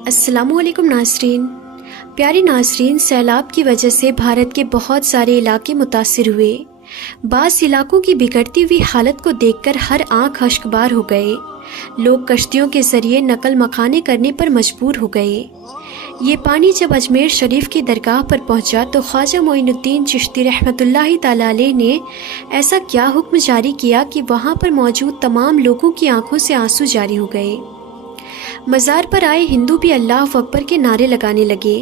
अस्सलामु अलैकुम नाज़रीन। प्यारे नाज़रीन, सैलाब की वजह से भारत के बहुत सारे इलाके मुतासिर हुए। बाज़ इलाकों की बिगड़ती हुई हालत को देखकर हर आंख अश्कबार हो गए। लोग कश्तियों के ज़रिए नकल मकाने करने पर मजबूर हो गए। ये पानी जब अजमेर शरीफ की दरगाह पर पहुंचा तो ख्वाजा मोइनुद्दीन चिश्ती रहमतुल्लाहि ताला अलैह ने ऐसा क्या हुक्म जारी किया कि वहां पर मौजूद तमाम लोगों की आंखों से आंसू जारी हो गए। मज़ार पर आए हिंदू भी अल्लाह अकबर के नारे लगाने लगे।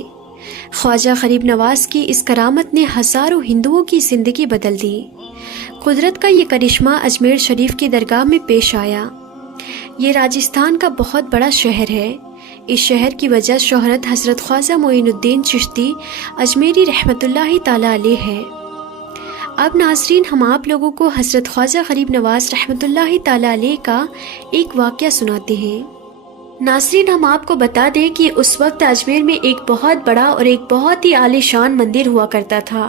ख्वाजा गरीब नवाज की इस करामत ने हज़ारों हिंदुओं की ज़िंदगी बदल दी। कुदरत का ये करिश्मा अजमेर शरीफ की दरगाह में पेश आया। ये राजस्थान का बहुत बड़ा शहर है। इस शहर की वजह शोहरत हज़रत ख्वाजा मोइनुद्दीन चिश्ती अजमेरी रहमतुल्लाहि ताला अलैह है। अब नाजरीन, हम आप लोगों को हज़रत ख्वाजा गरीब नवाज रहमतुल्लाहि ताला अलैह का एक वाक़या सुनाते हैं। नाज़रीन, हम आपको बता दें कि उस वक्त अजमेर में एक बहुत बड़ा और एक बहुत ही आलीशान मंदिर हुआ करता था।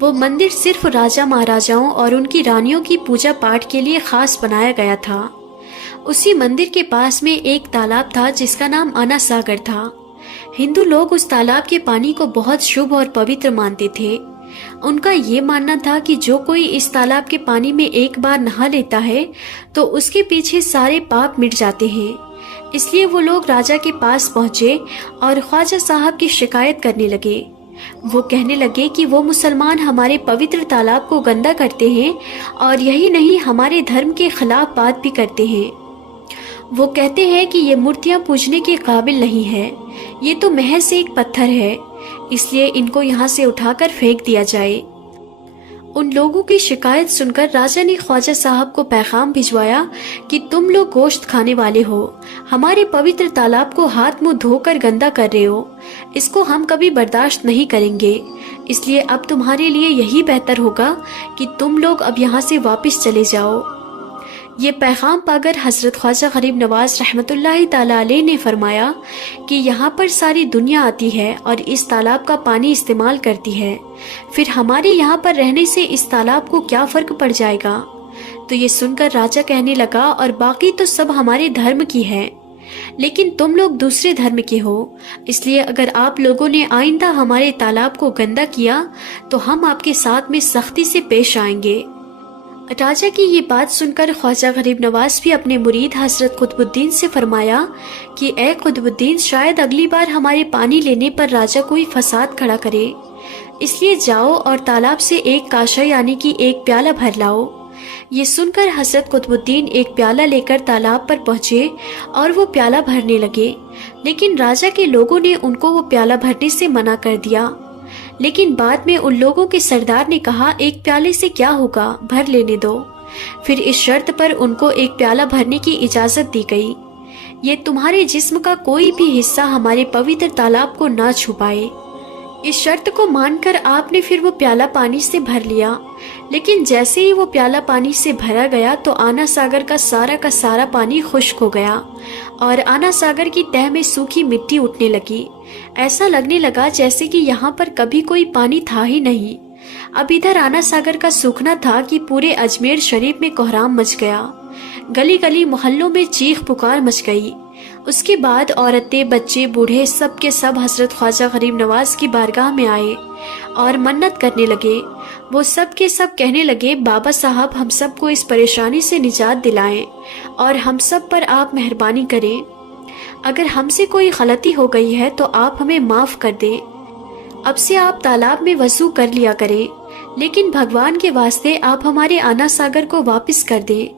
वो मंदिर सिर्फ राजा महाराजाओं और उनकी रानियों की पूजा पाठ के लिए खास बनाया गया था। उसी मंदिर के पास में एक तालाब था जिसका नाम आना सागर था। हिंदू लोग उस तालाब के पानी को बहुत शुभ और पवित्र मानते थे। उनका ये मानना था कि जो कोई इस तालाब के पानी में एक बार नहा लेता है तो उसके पीछे सारे पाप मिट जाते हैं। इसलिए वो लोग राजा के पास पहुंचे और ख्वाजा साहब की शिकायत करने लगे। वो कहने लगे कि वो मुसलमान हमारे पवित्र तालाब को गंदा करते हैं और यही नहीं, हमारे धर्म के खिलाफ बात भी करते हैं। वो कहते हैं कि ये मूर्तियां पूजने के काबिल नहीं है, ये तो महज एक पत्थर है, इसलिए इनको यहाँ से उठाकर फेंक दिया जाए। उन लोगों की शिकायत सुनकर राजा ने ख्वाजा साहब को पैगाम भिजवाया कि तुम लोग गोश्त खाने वाले हो, हमारे पवित्र तालाब को हाथ मुंह धोकर गंदा कर रहे हो, इसको हम कभी बर्दाश्त नहीं करेंगे। इसलिए अब तुम्हारे लिए यही बेहतर होगा कि तुम लोग अब यहाँ से वापस चले जाओ। ये पैगाम पाकर हज़रत ख्वाजा गरीब नवाज रहमतुल्लाहि ताला अलैह ने फरमाया कि यहाँ पर सारी दुनिया आती है और इस तालाब का पानी इस्तेमाल करती है, फिर हमारे यहाँ पर रहने से इस तालाब को क्या फ़र्क पड़ जाएगा। तो ये सुनकर राजा कहने लगा, और बाकी तो सब हमारे धर्म की है, लेकिन तुम लोग दूसरे धर्म के हो, इसलिए अगर आप लोगों ने आइंदा हमारे तालाब को गंदा किया तो हम आपके साथ में सख्ती से पेश आएंगे। राजा की ये बात सुनकर ख्वाजा गरीब नवाज भी अपने मुरीद हजरत कुतुबुद्दीन से फरमाया कि ए कुतुबुद्दीन, शायद अगली बार हमारे पानी लेने पर राजा कोई फसाद खड़ा करे, इसलिए जाओ और तालाब से एक काशा यानी कि एक प्याला भर लाओ। ये सुनकर हजरत कुतुबुद्दीन एक प्याला लेकर तालाब पर पहुंचे और वो प्याला भरने लगे, लेकिन राजा के लोगों ने उनको वो प्याला भरने से मना कर दिया। लेकिन बाद में उन लोगों के सरदार ने कहा, एक प्याले से क्या होगा, भर लेने दो। फिर इस शर्त पर उनको एक प्याला भरने की इजाजत दी गई, ये तुम्हारे जिस्म का कोई भी हिस्सा हमारे पवित्र तालाब को ना छुपाए। इस शर्त को मानकर आपने फिर वो प्याला पानी से भर लिया। लेकिन जैसे ही वो प्याला पानी से भरा गया तो आना सागर का सारा पानी खुश्क हो गया और आना सागर की तह में सूखी मिट्टी उठने लगी। ऐसा लगने लगा जैसे कि यहाँ पर कभी कोई पानी था ही नहीं। अब इधर आना सागर का सूखना था कि पूरे अजमेर शरीफ में कोहराम मच गया। गली गली मोहल्लों में चीख पुकार मच गई। उसके बाद औरतें, बच्चे, बूढ़े सब के सब हजरत ख्वाजा गरीब नवाज की बारगाह में आए और मन्नत करने लगे। वो सब के सब कहने लगे, बाबा साहब, हम सब को इस परेशानी से निजात दिलाएं और हम सब पर आप मेहरबानी करें। अगर हमसे कोई गलती हो गई है तो आप हमें माफ़ कर दें। अब से आप तालाब में वज़ू कर लिया करें, लेकिन भगवान के वास्ते आप हमारे आना सागर को वापस कर दें।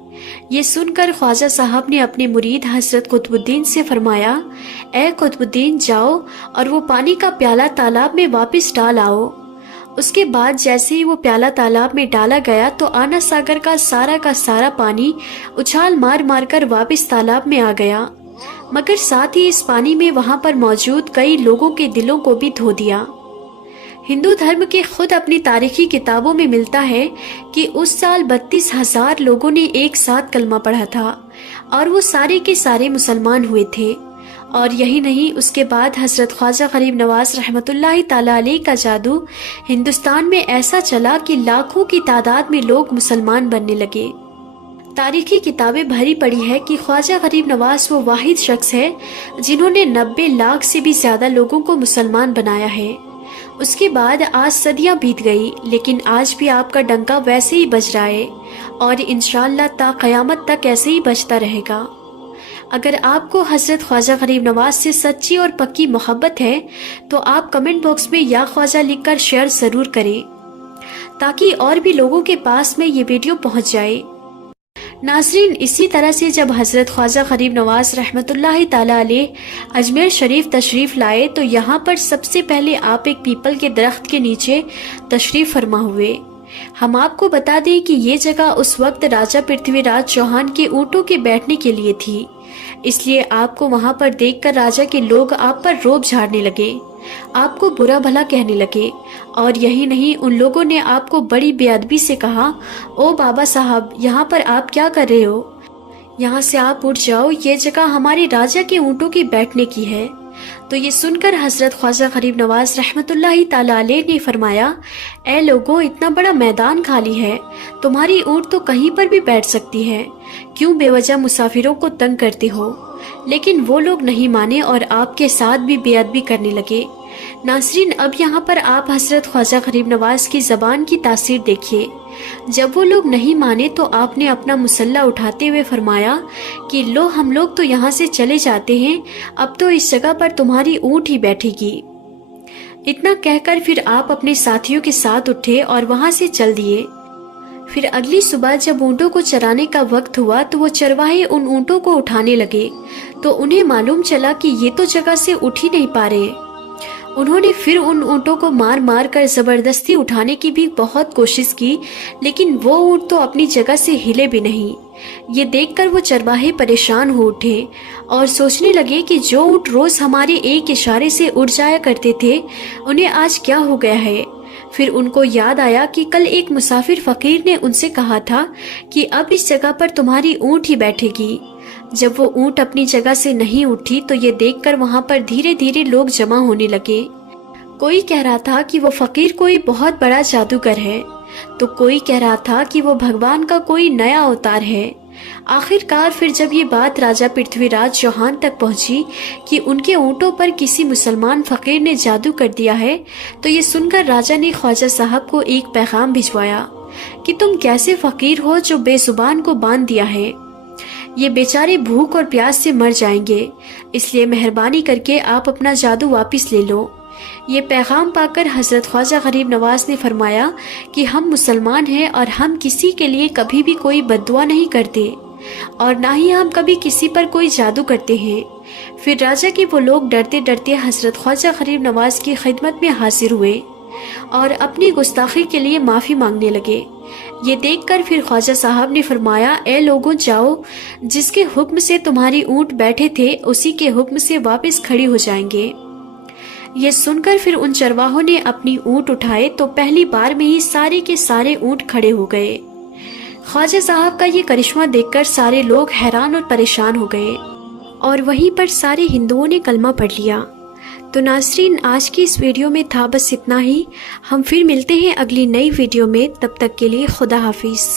ये सुनकर ख्वाजा साहब ने अपने मुरीद हजरत कुतुबुद्दीन से फरमाया, ए कुतुबुद्दीन, जाओ और वो पानी का प्याला तालाब में वापस डाल आओ। उसके बाद जैसे ही वो प्याला तालाब में डाला गया तो आना सागर का सारा पानी उछाल मार मार कर वापस तालाब में आ गया, मगर साथ ही इस पानी में वहां पर मौजूद कई लोगों के दिलों को भी धो दिया। हिंदू धर्म के खुद अपनी तारीखी किताबों में मिलता है कि उस साल 32,000 लोगों ने एक साथ कलमा पढ़ा था और वो सारे के सारे मुसलमान हुए थे। और यही नहीं, उसके बाद हजरत ख्वाजा गरीब नवाज रहमतुल्लाहि ताला अलैह का जादू हिंदुस्तान में ऐसा चला कि लाखों की तादाद में लोग मुसलमान बनने लगे। तारीखी किताबें भरी पड़ी है कि ख्वाजा गरीब नवाज वो वाहिद शख्स है जिन्होंने 90 लाख से भी ज्यादा लोगों को मुसलमान बनाया है। उसके बाद आज सदियां बीत गई, लेकिन आज भी आपका डंका वैसे ही बज रहा है और इंशाअल्लाह ता क़यामत तक ऐसे ही बजता रहेगा। अगर आपको हजरत ख्वाजा गरीब नवाज से सच्ची और पक्की मोहब्बत है तो आप कमेंट बॉक्स में या ख्वाजा लिखकर शेयर जरूर करें ताकि और भी लोगों के पास में ये वीडियो पहुंच जाए। नाज़रीन, इसी तरह से जब हज़रत ख्वाजा गरीब नवाज रहमतुल्लाहि ताला अलैह अजमेर शरीफ तशरीफ़ लाए तो यहाँ पर सबसे पहले आप एक पीपल के दरख्त के नीचे तशरीफ़ फरमा हुए। हम आपको बता दें कि ये जगह उस वक्त राजा पृथ्वीराज चौहान के ऊँटों के बैठने के लिए थी, इसलिए आपको वहाँ पर देखकर राजा के लोग आप पर रोब झाड़ने लगे, आपको बुरा भला कहने लगे। और यही नहीं, उन लोगों ने आपको बड़ी बेअदबी से कहा, ओ बाबा साहब, यहाँ पर आप क्या कर रहे हो? यहाँ से आप उठ जाओ, ये जगह हमारे राजा के ऊँटों के बैठने की है। तो ये सुनकर हजरत ख्वाजा गरीब नवाज रहमतुल्लाहि ताला अलैह ने फरमाया, ए लोगों, इतना बड़ा मैदान खाली है, तुम्हारी ऊँट तो कहीं पर भी बैठ सकती है, क्यों बेवजह मुसाफिरों को तंग करते हो? लेकिन वो लोग नहीं माने और आपके साथ भी बेअदबी करने लगे। नाज़रीन, अब यहाँ पर आप हजरत ख्वाजा गरीब नवाज की ज़बान की तासीर देखिए। जब वो लोग नहीं माने तो आपने अपना मुसल्ला उठाते हुए फरमाया कि लो, हम लोग तो यहाँ से चले जाते हैं, अब तो इस जगह पर तुम्हारी ऊँट ही बैठेगी। इतना कहकर फिर आप अपने साथियों के साथ उठे और वहाँ से चल दिए। फिर अगली सुबह जब ऊँटों को चराने का वक्त हुआ तो वो चरवाहे उन ऊँटों को उठाने लगे तो उन्हें मालूम चला कि ये तो जगह से उठ ही नहीं पा रहे। उन्होंने फिर उन ऊँटों को मार मार कर जबरदस्ती उठाने की भी बहुत कोशिश की, लेकिन वो ऊँट तो अपनी जगह से हिले भी नहीं। ये देखकर वो चरवाहे परेशान हो उठे और सोचने लगे कि जो ऊँट रोज हमारे एक इशारे से उड़ जाया करते थे, उन्हें आज क्या हो गया है। फिर उनको याद आया कि कल एक मुसाफिर फकीर ने उनसे कहा था कि अब इस जगह पर तुम्हारी ऊँट ही बैठेगी। जब वो ऊँट अपनी जगह से नहीं उठी तो ये देखकर वहाँ पर धीरे धीरे लोग जमा होने लगे। कोई कह रहा था कि वो फकीर कोई बहुत बड़ा जादूगर है, तो कोई कह रहा था कि वो भगवान का कोई नया अवतार है। आखिरकार फिर जब ये बात राजा पृथ्वीराज चौहान तक पहुंची कि उनके ऊँटों पर किसी मुसलमान फकीर ने जादू कर दिया है, तो ये सुनकर राजा ने ख्वाजा साहब को एक पैगाम भिजवाया कि तुम कैसे फकीर हो जो बेजुबान को बांध दिया है, ये बेचारे भूख और प्यास से मर जाएंगे, इसलिए मेहरबानी करके आप अपना जादू वापस ले लो। ये पैगाम पाकर हजरत ख्वाजा गरीब नवाज ने फरमाया कि हम मुसलमान हैं और हम किसी के लिए कभी भी कोई बद्दुआ नहीं करते और ना ही हम कभी किसी पर कोई जादू करते हैं। फिर राजा के वो लोग डरते डरते हजरत ख्वाजा गरीब नवाज की खिदमत में हाजिर हुए और अपनी गुस्ताखी के लिए माफ़ी मांगने लगे। ये देखकर फिर ख्वाजा साहब ने फरमाया, ए लोगों, जाओ, जिसके हुक्म से तुम्हारी ऊँट बैठे थे उसी के हुक्म से वापस खड़ी हो जाएंगे। ये सुनकर फिर उन चरवाहों ने अपनी ऊँट उठाए तो पहली बार में ही सारे के सारे ऊँट खड़े हो गए। ख्वाजा साहब का ये करिश्मा देखकर सारे लोग हैरान और परेशान हो गए और वहीं पर सारे हिंदुओं ने कलमा पढ़ लिया। तो नाज़रीन, आज की इस वीडियो में था बस इतना ही। हम फिर मिलते हैं अगली नई वीडियो में, तब तक के लिए खुदा हाफिज़।